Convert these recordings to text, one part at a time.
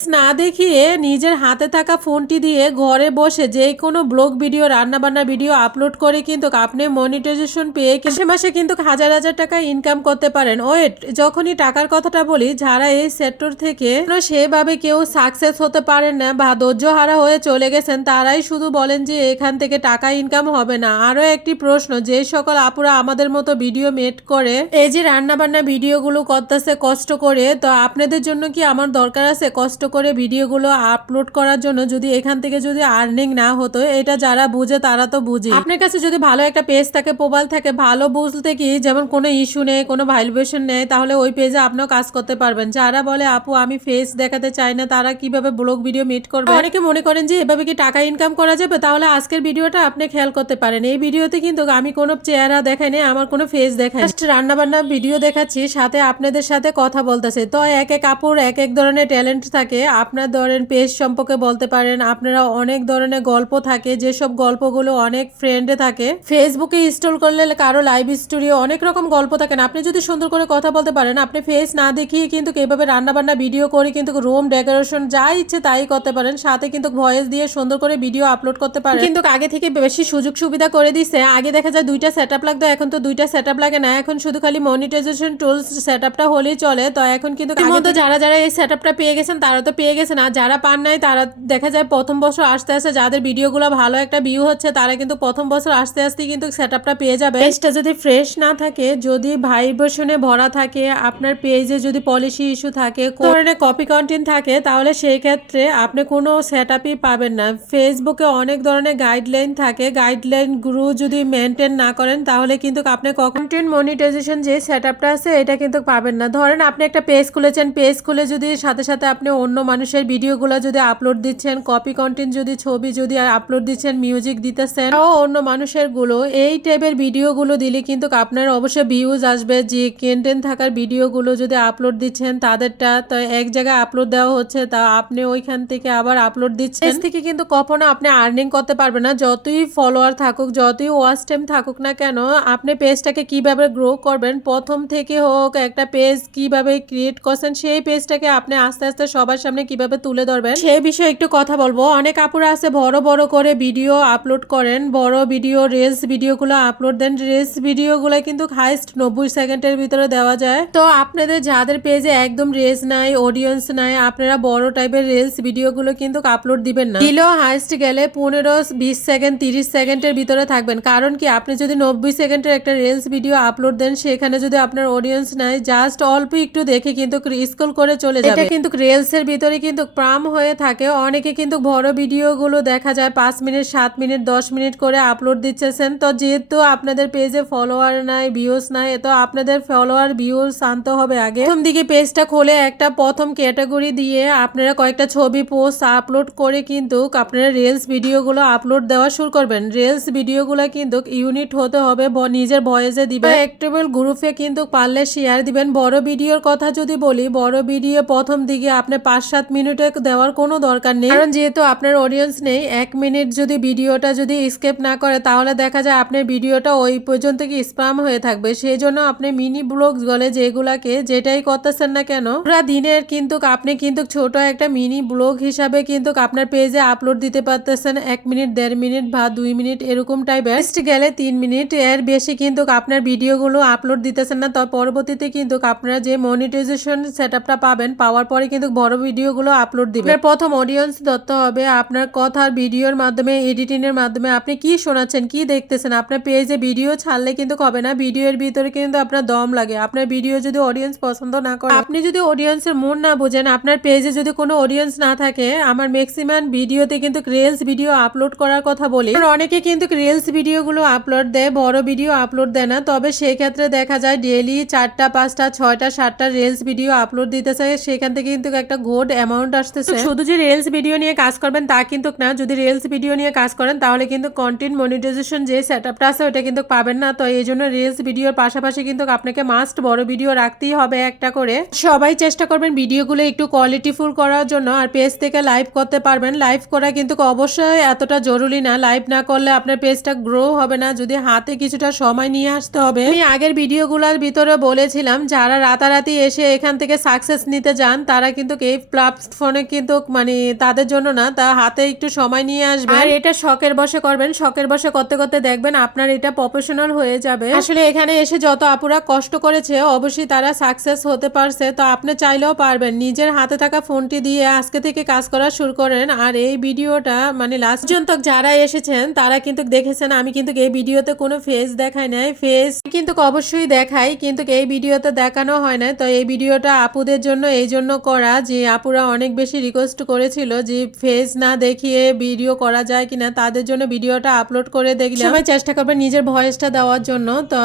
না দেখিয়ে নিজের হাতে থাকা ফোনটি দিয়ে ঘরে বসে যে কোনো ব্লগ ভিডিও, রান্নাবান্নার ভিডিও আপলোড করে কিন্তু আপনি মনিটাইজেশন পেয়ে মাসে মাসে কিন্তু হাজার হাজার টাকা ইনকাম করতে পারেন। ওয়েট যখনই টাকার কথাটা বলি, যারা এই সেক্টর থেকে সেভাবে কেউ সাকসেস হতে পারেন না বা ধৈর্যহারা হয়ে চলে গেছেন, তারাই শুধু বলেন যে এখান থেকে টাকা ইনকাম হবে না। আরও একটি প্রশ্ন, যে সকল আপুরা আমাদের মতো ভিডিও মেড করে, এই যে রান্নাবান্না ভিডিওগুলো করতেছে কষ্ট করে, তো আপনাদের জন্য কি আমার দরকার আছে কষ্ট করে ভিডিওগুলো আপলোড করার জন্য যদি এখান থেকে যদি আর্নিং না হতো এটা যারা বুঝে তারা তো বুঝে আপনার কাছে যদি ভালো একটা পেজ থাকে প্রোবাইল থাকে ভালো বুঝতে কি যেমন কোনো ইস্যু নেই কোনো ভাইব্রেশন নেই তাহলে ওই পেজে আপনিও কাজ করতে পারবেন। যারা বলে আপু আমি ফেস দেখাতে চাই না তারা কীভাবে ব্লগ ভিডিও মিট করবে? অনেকে মনে করেন যে এভাবে কি টাকা ইনকাম করা যাবে? তাহলে আজকের ভিডিওটা আপনি খেয়াল করতে পারেন। এই ভিডিওতে কিন্তু আমি কোনো চেহারা দেখাই নাই আমার কোনো ফেস দেখাই রান্না বান্না ভিডিও দেখাচ্ছি সাথে আপনাদের সাথে কথা বলতেছে। তো এক এক কাপড় এক এক ধরনের ট্যালেন্ট থাকে আপনার ধরেন পেজ সম্পর্কে বলতে পারেন আপনারা অনেক ধরনের গল্প থাকে যেসব গল্পগুলো অনেক ফ্রেন্ডে থাকে। ফেসবুকে ইনস্টল করলে কারও লাইভ স্টোরিও অনেক রকম গল্প থাকে না। আপনি যদি সুন্দর করে কথা বলতে পারেন আপনি ফেস না দেখিয়ে কিন্তু এইভাবে রান্না বান্না ভিডিও করে কিন্তু রুম ডেকোরেশন যা ইচ্ছে তাই করতে পারেন। সাথে কিন্তু ভয়েস দিয়ে সুন্দর করে ভিডিও আপলোড করতে পারেন। কিন্তু আগে থেকে বেশি সুযোগ সুবিধা করে দিছে। আগে দেখা যায় দুইটা সেট আপ লাগতো এখন তো দুইটা সেট আপ লাগে না। এখন শুধু খালি মনিটাইজেশন টুলস সেট আপটা হলেই চলে। তো এখন কিন্তু যারা যারা এই সেট আপটা পেয়ে গেছেন তারা তো পেয়ে গেছেন আর যারা পান নাই তারা দেখা যায় প্রথম বছর আসতে আসতে যাদের ভিডিওগুলো ভালো একটা ভিউ হচ্ছে তারা কিন্তু প্রথম বছর আসতে আসতে কিন্তু সেট পেয়ে যাবে। পেজটা যদি ফ্রেশ না থাকে যদি ভাইব্রেশনে ভরা থাকে আপনার পেজে যদি পলিসি ইস্যু থাকে ধরনের কপি কন্টেন্ট থাকে তাহলে সেই ক্ষেত্রে আপনি কোনো সেট পাবেন না। ফেসবুকে অনেক ধরনের গাইডলাইন থাকে। গাইডলাইনগুলো যদি মেনটেন না করেন তাহলে কিন্তু আপনি কন্টেন্ট মনিটাইজেশন যে সেট আছে এটা কিন্তু পাবেন না। ধরেন আপনি একটা পেজ খুলেছেন। পেজ খুলে যদি সাথে সাথে আপনি অন্য মানুষের ভিডিওগুলো যদি আপলোড দিচ্ছেন কপি কন্টেন্ট যদি, ছবি যদি আপলোড দিচ্ছেন মিউজিক দিতেছেন, ও অন্য মানুষেরগুলো এই টাইপের ভিডিওগুলো দিলে কিন্তু আপনার অবশ্যই ভিউজ আসবে। যে কন্টেন্ট থাকার ভিডিওগুলো যদি আপলোড দিচ্ছেন, তাদেরটা তো এক জায়গায় আপলোড দেওয়া হচ্ছে, তা আপনি ওইখান থেকে আবার আপলোড দিচ্ছেন। থেকে কিন্তু কখনো আপনি আর্নিং করতে পারবেন না। যতই ফলোয়ার থাকুক, যতই ওয়াচ টাইম থাকুক না কেন, আপনি পেজটাকে কীভাবে গ্রো করবেন, প্রথম থেকে হোক একটা পেজ কীভাবে ক্রিয়েট করছেন, সেই পেজটাকে আপনি আস্তে আস্তে সবার সামনে কীভাবে তুলে ধরবেন? সেই বিষয়ে একটু কথা বলব। অনেক আপুরা আছে বড় বড় করে ভিডিও আপলোড করেন বড় ভিডিও রিলস ভিডিওগুলো আপলোড দেন। রিলস ভিডিওগুলো কিন্তু হাইস্ট নব্বই সেকেন্ডের ভিতরে দেওয়া যায়। তো আপনাদের যাদের পেজে একদম রিলস নাই অডিয়েন্স নাই আপনারা বড় টাইপের রিলস ভিডিওগুলো কিন্তু আপলোড দিবেন না। দিলেও হাইস্ট গেলে পনেরো বিশ সেকেন্ড তিরিশ সেকেন্ডের ভিতরে থাকবেন। কারণ কি আপনি যদি নব্বই সেকেন্ডের একটা রিলস ভিডিও আপলোড দেন সেখানে যদি আপনার অডিয়েন্স নাই জাস্ট অল্প একটু দেখে কিন্তু স্কুল করে চলে যাবে। এটা কিন্তু রিলস এর ভিতরে কিন্তু প্রাম হয়ে থাকে। অনেকে কিন্তু বড় ভিডিওগুলো দেখা যায়, পাঁচ মিনিট, সাত মিনিট, দশ মিনিট করে আপলোড দিচ্ছেন। তো যেহেতু আপনাদের পেজে ফলোয়ার নাই ভিউস নাই তো আপনাদের ফলোয়ার ভিউস আনতে হবে আগে। প্রথম দিকে পেজটা খুলে একটা প্রথম ক্যাটাগরি দিয়ে আপনারা কয়েকটা ছবি পোস্ট আপলোড করে কিন্তু আপনারা রিলস ভিডিওগুলো আপলোড দেওয়া শুরু করবেন। রিলস ভিডিওগুলো কিন্তু ইউনিট হতে হবে নিজের ভয়েসে দিবেন। অ্যাক্টেবল গ্রুপে কিন্তু পারলে শেয়ার দিবেন। বড় ভিডিওর কথা যদি বলি, বড় ভিডিও প্রথম দিকে আপনি পাঁচ সাত মিনিটে দেওয়ার কোনো দরকার নেই। কারণ যেহেতু আপনার অডিয়েন্স নেই, এক মিনিট যদি ভিডিওটা যদি স্কেপ না করে, তাহলে দেখা যায় আপনার ভিডিওটা ওই পর্যন্ত কি স্পাম হয়ে থাকবে। সেই জন্য আপনি মিনি ব্লগ বলে যেগুলাকে যেটাই করতেছেন না কেন, পুরা দিনের কিন্তু আপনি কিন্তু ছোট একটা মিনি ব্লগ হিসাবে কিন্তু আপনার পেজে আপলোড দিতে পারতেছেন। এক মিনিট, দেড় মিনিট বা দুই মিনিট এরকম টাইপের গেলে তিন মিনিট, এর বেশি কিন্তু আপনার ভিডিওগুলো আপলোড দিতেছেন না। তো পরবর্তীতে কিন্তু আপনারা যে মনিটাইজেশন সেট পাবেন, পাওয়ার পরে কিন্তু বড় ভিডিওগুলো আপলোড দিবেন প্রথম অডিয়েন্স ধরতে হবে, আপনার কথার ভিডিওর মাধ্যমে এডিটিং এর মাধ্যমে আপনি কি শোনাচ্ছেন, কি দেখতেছেন, আপনার পেজে ভিডিও ছাড়লে কিন্তু হবে না ভিডিওর ভিতরে কিন্তু আপনার দম লাগে। আপনার ভিডিও যদি অডিয়েন্স পছন্দ না করে, আপনি যদি অডিয়েন্সের মন না বুঝেন, আপনার পেজে যদি কোনো অডিয়েন্স না থাকে, আমার ম্যাক্সিমাম ভিডিওতে কিন্তু রিলস ভিডিও আপলোড করার কথা বলি। অনেকে কিন্তু রিলস ভিডিওগুলো আপলোড দেয়, বড় ভিডিও আপলোড দেয় না, তবে সেই ক্ষেত্রে দেখা যায় ডেলি চারটা, পাঁচটা, ছয়টা, সাতটা রিলস ভিডিও আপলোড দিতেছে সেখান থেকে কিন্তু একটা গুড অ্যামাউন্ট আসতেছে। শুধু যে রিলস ভিডিও নিয়ে কাজ করবেন, তা কিন্তু না। যদি রিলস ভিডিও নিয়ে কাজ করেন, তাহলে কিন্তু কন্টেন্ট মনিটাইজেশন যে সেট আপটা আছে ওটা কিন্তু পাবেন না। তো এই জন্য রিলস ভিডিওর পাশাপাশি কিন্তু আপনাকে মাস্ট বড় ভিডিও রাখতেই হবে একটা করে। সবাই চেষ্টা করবেন ভিডিওগুলো একটু কোয়ালিটিফুল করার জন্য, আর পেজ থেকে লাইভ করতে পারবেন। লাইভ করা কিন্তু অবশ্যই এতটা জরুরি না। লাইভ না করলে আপনার পেজটা গ্রো হবে না। যদি হাতে কিছুটা সময় নিয়ে আসতে হবে। আমি আগের ভিডিওগুলোর ভিতরে বলেছিলাম, যারা রাতারাতি এসে এখান থেকে সাকসেস নিতে যান, তারা কিন্তু এই প্ল্যাটফর্মে কিন্তু মানে তাদের জন্য না তা হাতে একটু সময় নিয়ে আসবেন। আর এটা শখের বসে করবেন শখের বসে করতে করতে দেখবেন আপনার এটা প্রফেশনাল হয়ে যাবে। আসলে এখানে এসে যত আপুরা কষ্ট করেছে অবশ্যই তারা সাকসেস হতে পারছে। তো আপনি চাইলেও পারবেন নিজের হাতে থাকা ফোনটি দিয়ে আজকে থেকে কাজ করা শুরু করেন। আর এই ভিডিওটা মানে লাস্ট পর্যন্ত যারা এসেছেন তারা কিন্তু দেখেছেন আমি কিন্তু এই ভিডিওতে কোনো ফেস দেখাই নাই। ফেস কিন্তু অবশ্যই দেখাই কিন্তু এই ভিডিওতে দেখানো হয় না তো এই ভিডিওটা আপুদের জন্য এই জন্য করা যে আপুরা অনেক বেশি রিকোয়েস্ট করেছিল যে ফেস না দেখিয়ে ভিডিও করা যায় কিনা, তাদের জন্য ভিডিওটা আপলোড করে দেখলে সবাই চেষ্টা করবে নিজের ভয়েসটা দেওয়ার জন্য। তো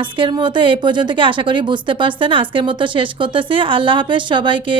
আজকের মতো এই পর্যন্ত কি আশা করি বুঝতে পারছেন। আজকের মতো শেষ করতেছি। আল্লাহ হাফেজ সবাইকে।